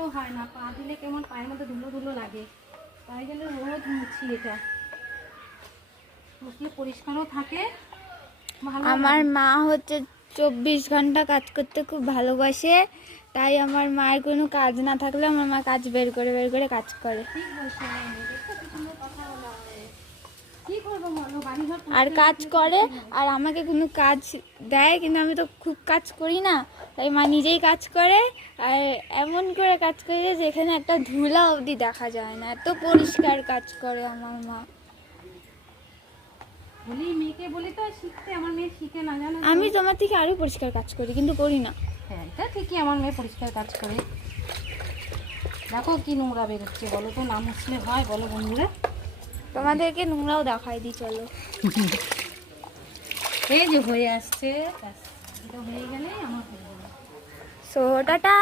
দিলেও হয় না, পা দিলে কেমন পায়ের মধ্যে ধুলো ধুলো লাগে, তাই জন্য রোজ মুছি এটা, মুছলে পরিষ্কারও থাকে। আমার মা হচ্ছে 24 ঘন্টা কাজ করতে খুব ভালোবাসে, তাই আমার মায়ের কোনো কাজ না থাকলে আমার মা কাজ বের করে কাজ করে। ঠিক বলছো, দেখো কি সুন্দর কথা বলা হয়। কি করবো বলো, বাড়ি ঘর আর কাজ করে, আর আমাকে কোনো কাজ দেয় কিন্তু আমি তো খুব কাজ করি না, তাই মা নিজেই কাজ করে। আর এমন করে কাজ করে যে যেখানে একটা ধুলা অবধি দেখা যায় না, এত পরিষ্কার কাজ করে আমার মা। বলি মেয়েকে বলি তো শিখতে, আমার মেয়ে শিখে না, জানো। আমি তোমার থেকে আরো পরিষ্কার কাজ করি কিন্তু করি না। হ্যাঁ এটা ঠিকই, আমার মেয়ে পরিষ্কার কাজ করে। দেখো কি নোংরা বেরোচ্ছে, বলো তো, না মুছলে হয় বলো বন্ধুরা? তোমাদেরকে নোংরাও দেখাই দিই, চলো। এই যে হয়ে আসছে, ব্যাস, এটা হয়ে গেলে আমার হয়ে যাবে। So tata.